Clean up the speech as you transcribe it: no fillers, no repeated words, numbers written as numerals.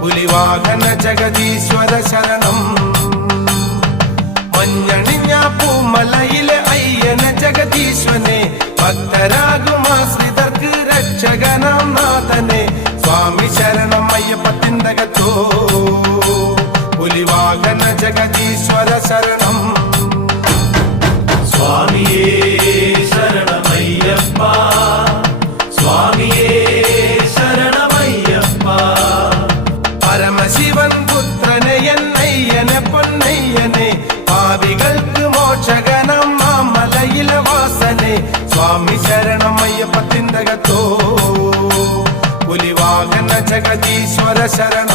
പുലിവാഹന ജഗദീശ്വര ശരണം. മഞ്ഞണിഞ്ഞ പൂമലയിലെ അയ്യന ജഗദീശ്വനെ ഭക്തരാകുമാശ്രിതർക്ക് രക്ഷകനാം നാഥനെ സ്വാമി ശരണം അയ്യപ്പത്തിന്തകത്തോ പുലിവാഹന ജഗദീശ്വര ശരണം. സ്വാമിയേ ശരണമയ്യപ്പ സ്വാമിയേ ശരണമയ്യപ്പ. പരമശിവൻ പുത്രനെ എന്നയ്യനെ പൊന്നയ്യനെ പാപികൾക്ക് മോക്ഷകനം മാമലയിലെ വാസനെ സ്വാമി ശരണം അയ്യപ്പത്തിന്തകത്തോ പുലിവാഹന ജഗദീശ്വര ശരണം.